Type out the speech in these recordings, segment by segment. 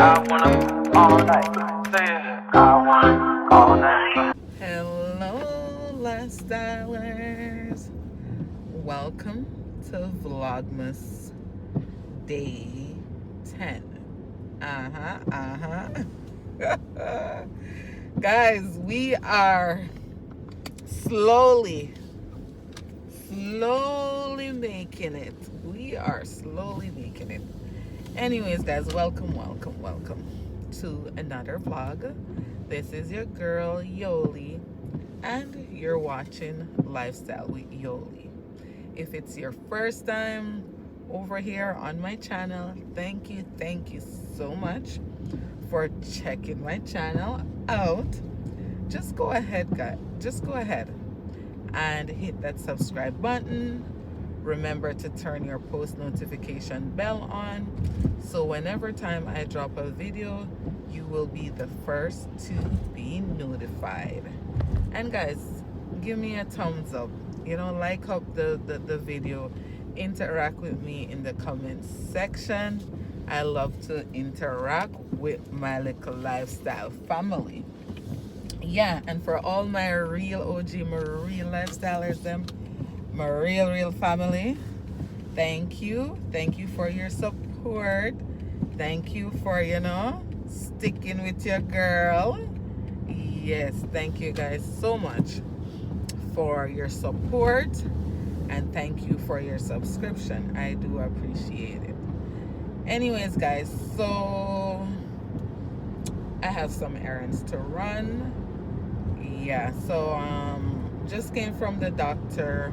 I wanna all night. Say it. I wanna all night. Hello, lifestylers. Welcome to Vlogmas Day 10. Guys, we are slowly making it. We are slowly making it. Anyways, guys, welcome to another vlog. This is your girl Yoli, and you're watching Lifestyle with Yoli. If it's your first time over here on my channel, thank you so much for checking my channel out. Just go ahead and hit that subscribe button. Remember to turn your post notification bell on, so whenever time I drop a video, you will be the first to be notified. And guys, give me a thumbs up, like up the video, interact with me in the comments section. I love to interact with my little lifestyle family. Yeah, and for all my real OG, my real lifestylers, them, my real family, thank you for your support. Thank you for sticking with your girl. Yes, thank you guys so much for your support, and thank you for your subscription. I do appreciate it. Anyways, guys, so I have some errands to run. Yeah, so just came from the doctor.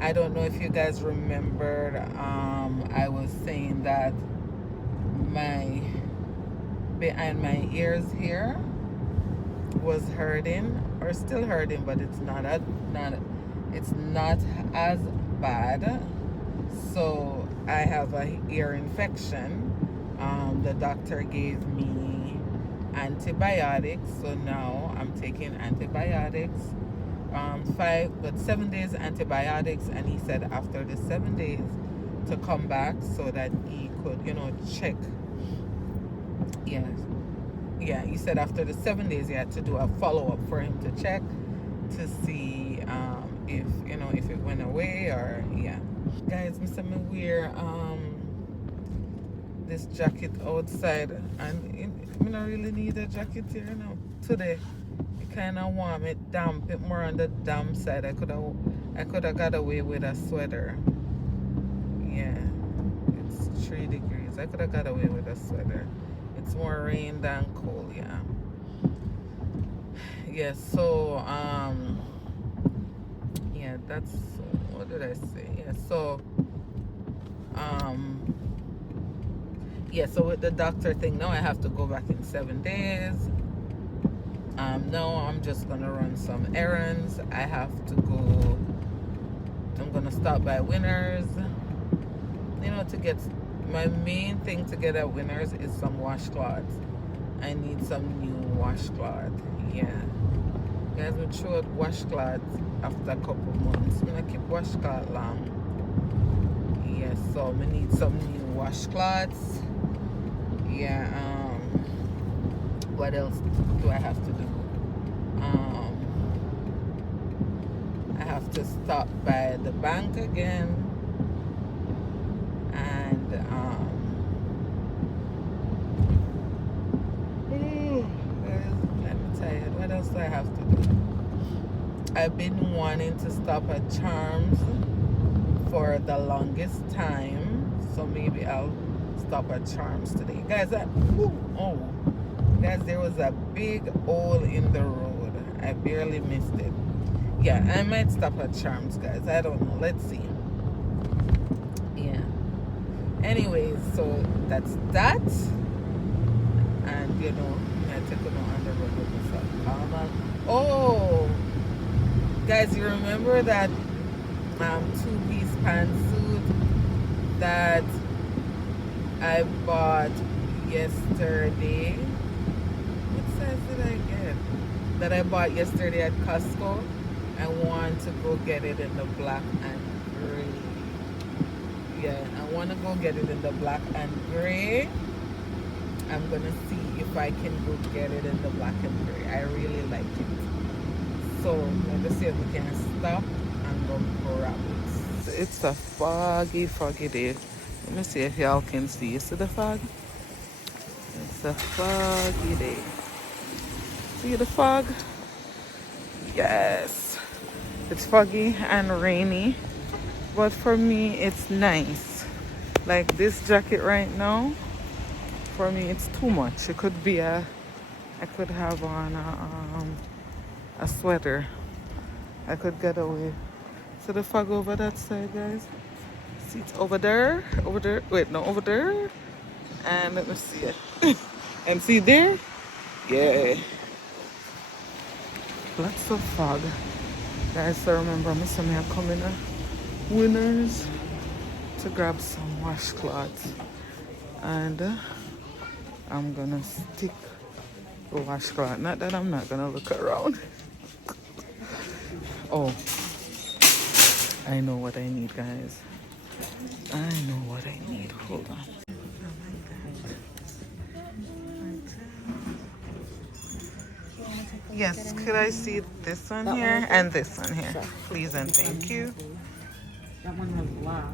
I don't know if you guys remembered, I was saying that behind my ears here was hurting, or still hurting, but it's not as bad. So I have a ear infection. The doctor gave me antibiotics, so now I'm taking antibiotics. 7 days antibiotics, and he said after the 7 days to come back so that he could check. Yeah, he said after the 7 days he had to do a follow-up for him to check to see if it went away, or guys, Mr. me wear this jacket outside, and I don't really need a jacket here now today. Kind of warm, it damp, it more on the damp side. I could have got away with a sweater. Yeah, it's 3 degrees. I could have got away with a sweater. It's more rain than cold. Yeah, so that's, what did I say? So with the doctor thing, now I have to go back in 7 days. No, I'm just gonna run some errands. I'm gonna stop by Winners, to get, my main thing to get at Winners is some washcloths. I need some new washcloth. Yeah, guys, we throw out washcloths after a couple months. I'm gonna keep washcloth long. Yeah, so we need some new washcloths. Yeah, what else do I have to do? I have to stop by the bank again, and I'm tired. What else do I have to do? I've been wanting to stop at Charms for the longest time, so maybe I'll stop at Charms today, guys. Guys, there was a big hole in the road. I barely missed it. Yeah, I might stop at Charms, guys. I don't know. Let's see. Yeah. Anyways, so that's that. And I take it on the road with myself. Oh, guys, you remember that two-piece pantsuit that I bought yesterday? What size did I get? That I bought yesterday at Costco. I want to go get it in the black and gray. Yeah, I want to go get it in the black and gray. I'm gonna see if I can go get it in the black and gray. I really like it. So let me see if we can stop and go grab it. It's a foggy day. Let me see if y'all can see. You see the fog? It's a foggy day. See the fog? Yes. It's foggy and rainy, but for me it's nice. Like this jacket right now, for me it's too much. It could be I could have on a sweater. I could get away. So the fog over that side, guys. See, it's over there. Wait, no, over there. And let me see it. And see there? Yeah. Lots of fog. Guys, so remember, I'm going to come in Winners to grab some washcloths. And I'm going to stick the washcloth. Not that I'm not going to look around. Oh, I know what I need, guys. I know what I need. Hold on. Yes, could I see this one here and this one here? Please and thank you. That one has black.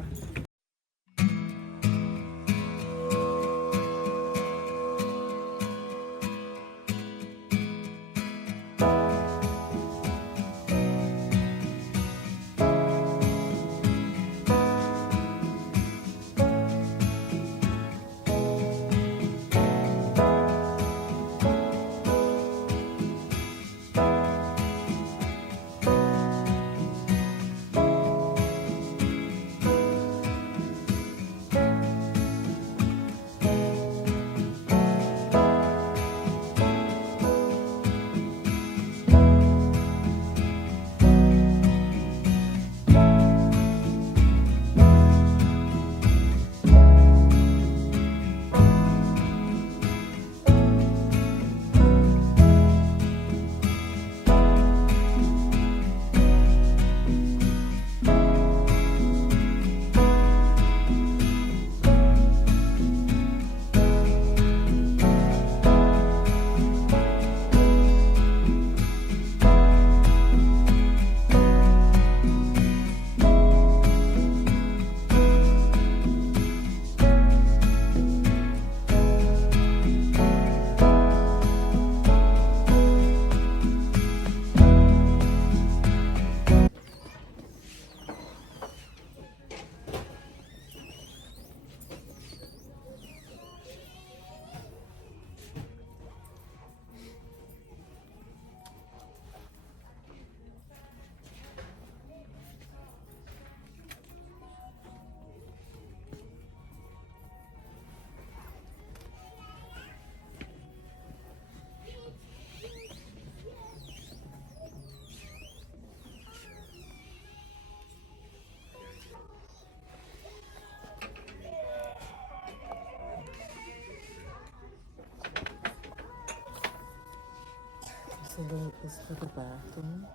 So that is for the bathroom.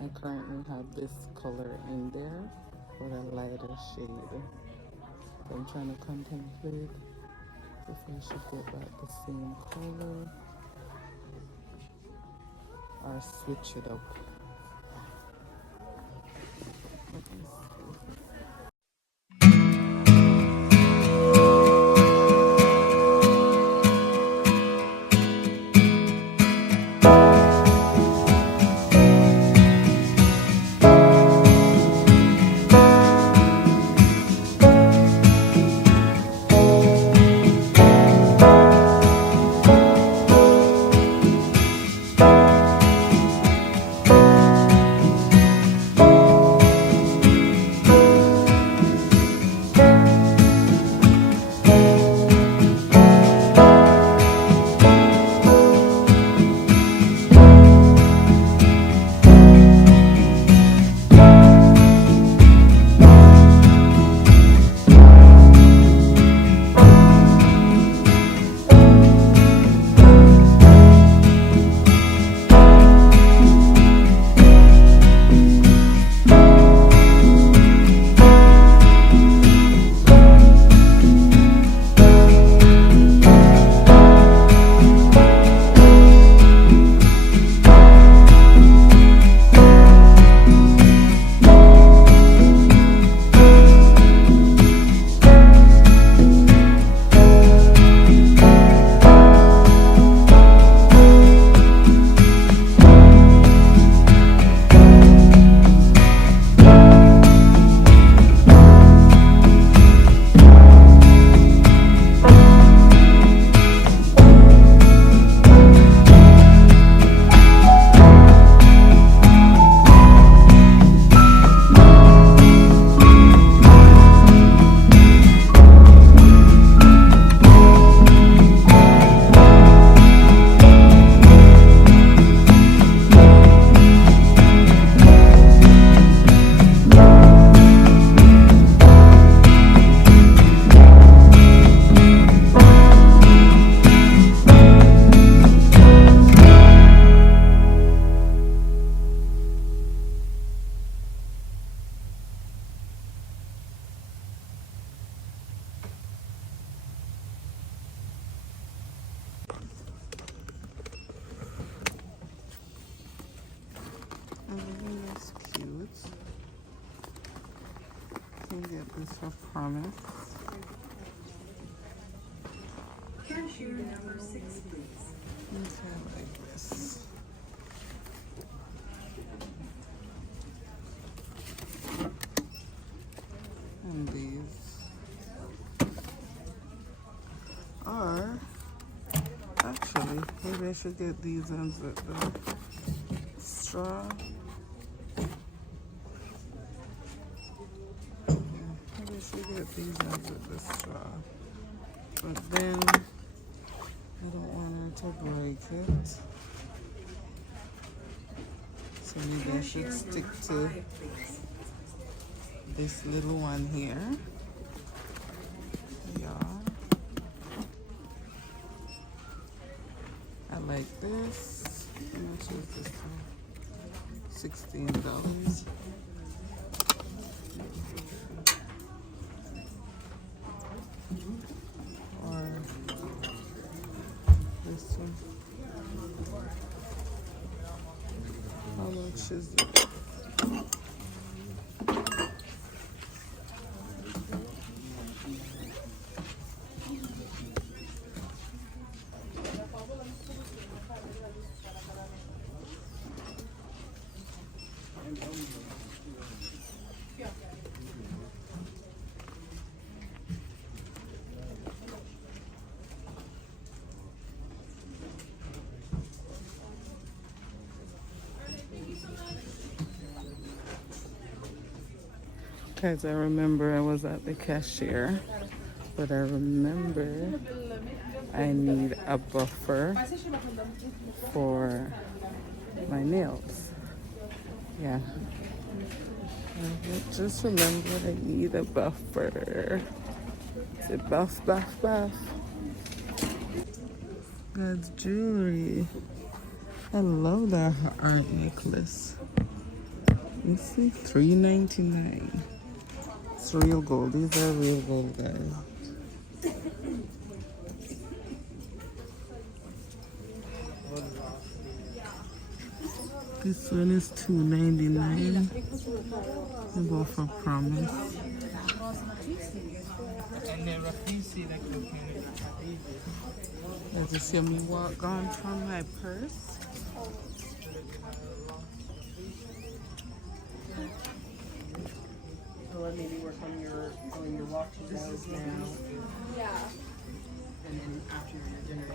I currently have this color in there with a lighter shade. So I'm trying to contemplate if I should get back the same color or switch it up. can get this for promise. Cashier number 6, please. Okay, like this. And these are actually, maybe I should get these ones with the straw. Maybe I should get these ones with the straw. But then I don't want her to break it. So maybe I should stick to this little one here. Yeah. I like this. How much is this one? $16. Or this one. How much is it? Guys, I remember I was at the cashier, but I remember I need a buffer for my nails. Yeah. I just remember I need a buffer. It's a buff. That's jewelry. I love that art necklace. You see, $3.99. It's real gold. These are real gold, guys. This one is $2.99. I bought for promise. As you see me walk on from my purse. Or maybe work on your walk to those now. Yeah. And then after your dinner.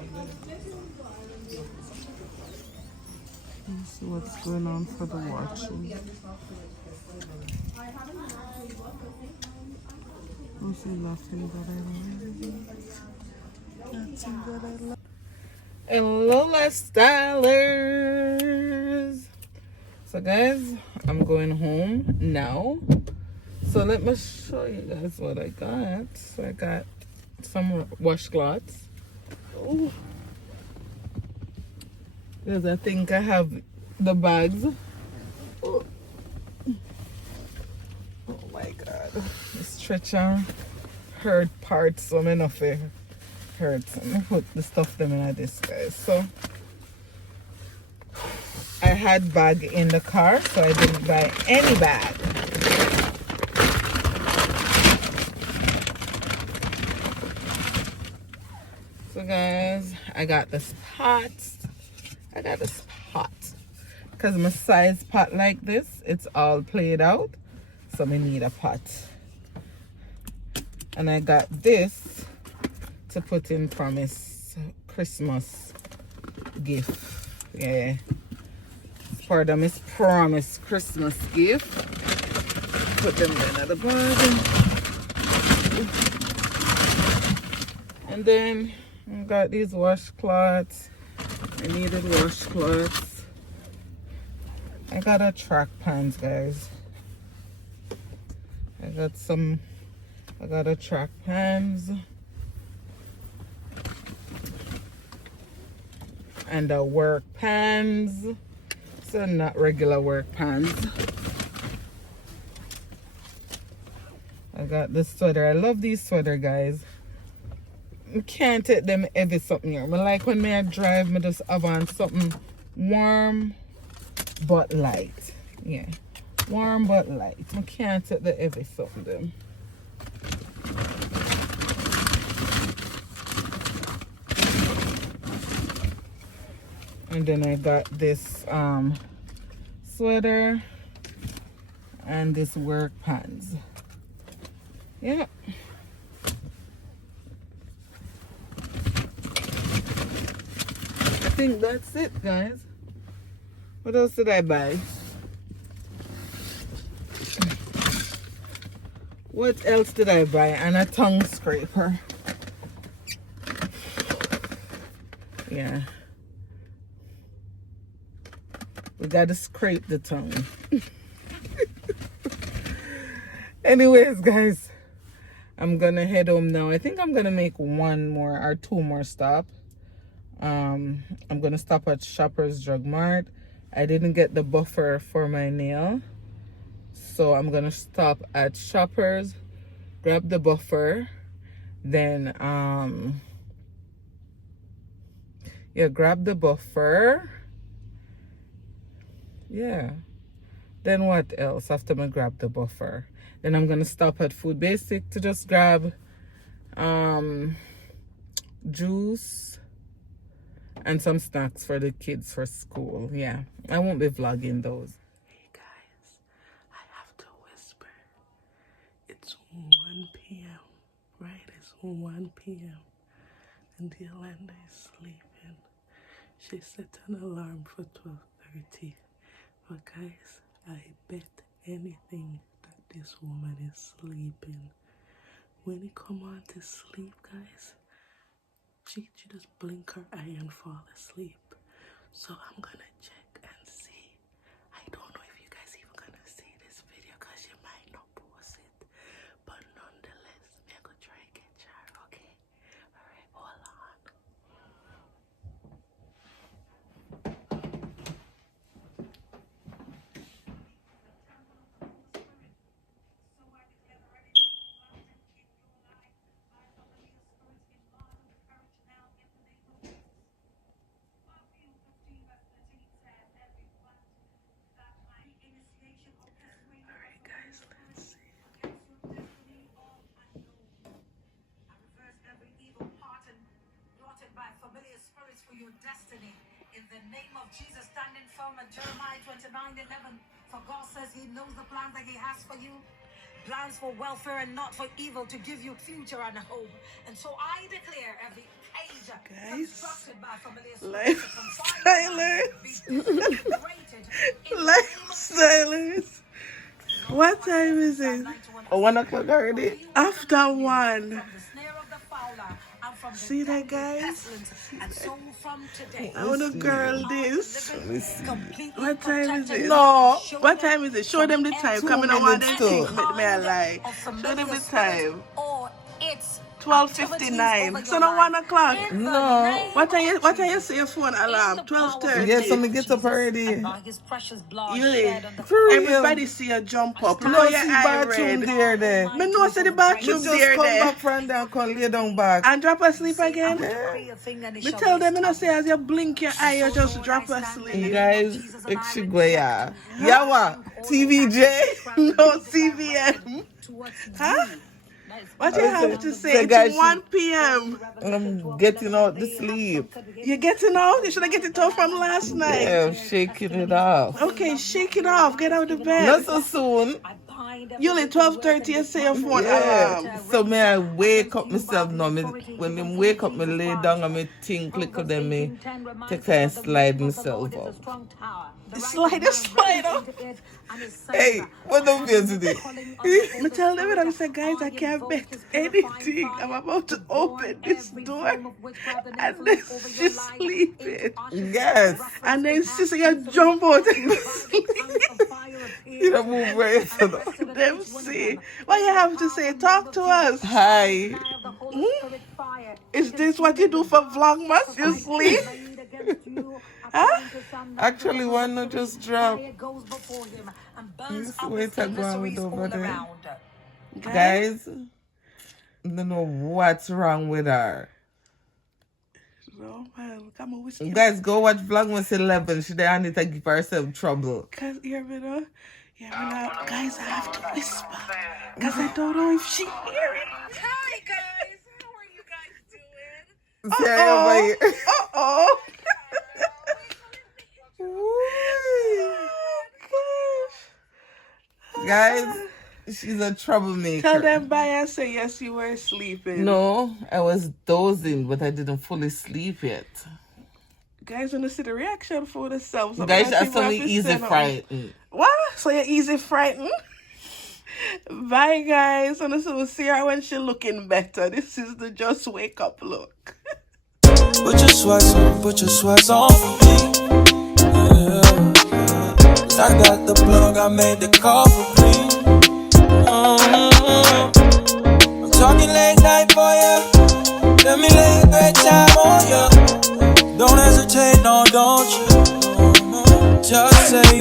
Let's see what's going on for the watching. Who's he laughing that I love? Nothing that I love. Hello, lifestylers. So guys, I'm going home now. So let me show you guys what I got. So I got some washcloths. Oh, because I think I have the bags. Oh, my God. The stretcher hurt parts, so I'm enough it hurts. I'm gonna put the stuff them in this, guys. So I had bag in the car, so I didn't buy any bag. So guys, I got this pot. Because my size pot like this, it's all played out. So I need a pot. And I got this to put in for my Christmas gift. Yeah. For them is promise Christmas gift. Put them in at the bottom. And then I got these washcloths. I needed washcloths. I got a track pants, guys. I got a track pants. And a work pants. So not regular work pants. I got this sweater. I love these sweater, guys. I can't take them heavy something here. I like when I drive, I just have on something warm but light. Yeah, warm but light. I can't take the heavy something them. And then I got this sweater and this work pants. Yeah. I think that's it, guys. What else did I buy? What else did I buy? And a tongue scraper. Yeah. We gotta scrape the tongue. Anyways, guys, I'm gonna head home now. I think I'm gonna make one more or two more stop. I'm gonna stop at Shoppers Drug Mart. I didn't get the buffer for my nail, so I'm gonna stop at Shoppers, grab the buffer, then yeah, grab the buffer. Yeah. Then what else after I grab the buffer? Then I'm gonna stop at Food Basic to just grab juice and some snacks for the kids for school. Yeah, I won't be vlogging those. Hey guys, I have to whisper. It's 1 p.m. Right? It's 1 p.m. and Yolanda is sleeping. She set an alarm for 12:30. But guys, I bet anything that this woman is sleeping. When you come on to sleep, guys, she just blink her eye and fall asleep. So I'm gonna check and see. I don't know if you guys even gonna see this video because you might not post it. But nonetheless, I'm gonna try and catch her, okay? Alright, hold on. Alright guys, let's see. Every evil part and plotted by familiar spirits for your destiny. In the name of Jesus, standing firm at Jeremiah 29:11. For God says he knows the plans that he has for you. Plans for welfare and not for evil, to give you future and hope. And so I declare every page constructed by familiar spirits to Lifestylers. What time is it? Oh, 1 o'clock already. After 1. See that, guys? I want to girl this. What time is it? No. What time is it? Show them the time. Come in, I want them to think make me a lie. Show them the time. 12:59. So now 1 o'clock. No. What time you see your phone alarm? 12:30. Yeah, so me get up already. Really? For real. Everybody see you jump up. No, Look see your eye bathroom red. there. Me know see the bathroom Just there. come back from there and come lay down back. And drop asleep again? Me tell them, you know, say as you blink your eye, you just drop asleep. Guys, Ikshigwaya. Yawa, TVJ. No CVM. Huh? What you have to say? It's guys, 1 p.m. I'm getting out the sleep. You're getting out? You should have get it off from last night. Yeah, I'm shaking it off. Okay, shake it off. Get out of bed. Not so soon. You only 12:30 you say your phone Yeah. alarm. So may I wake up myself now. When I wake up, me lay down and me think click of them, me take and slide myself up. Slide up. Hey, what the feels today? I tell them, I say, guys, I can't bet anything. I'm about to open this door, and then she's sleeping. Yes. And then sister, you jump out and You don't move right. them see. What you have to say? Talk to us. Hi. Is this what you do for Vlogmas? You sleep? Huh? Actually, why not just drop? This way to go on with over there. Guys, I don't know what's wrong with her. No, man. Come on, whiskey. Guys, go watch Vlogmas 11. She there need to give herself trouble. Cause you hear me now? Guys, I have to whisper. Cause I don't know if she hear it. Hi guys, how are you guys doing? See her over here. Uh-oh. She's a troublemaker. Tell them bye and say yes, you were sleeping. No, I was dozing, but I didn't fully sleep yet. Guys, want to see the reaction for themselves. Guys, that's only easy frightened. What? So you're easy frightened? Bye, guys. And so we'll see her when she's looking better. This is the just wake up look. Put your sweats on for me. Yeah. I got the plug, I made the call for me. I'm talking late night for ya. Let me lay a great time on ya. Don't hesitate, no, don't you? Just say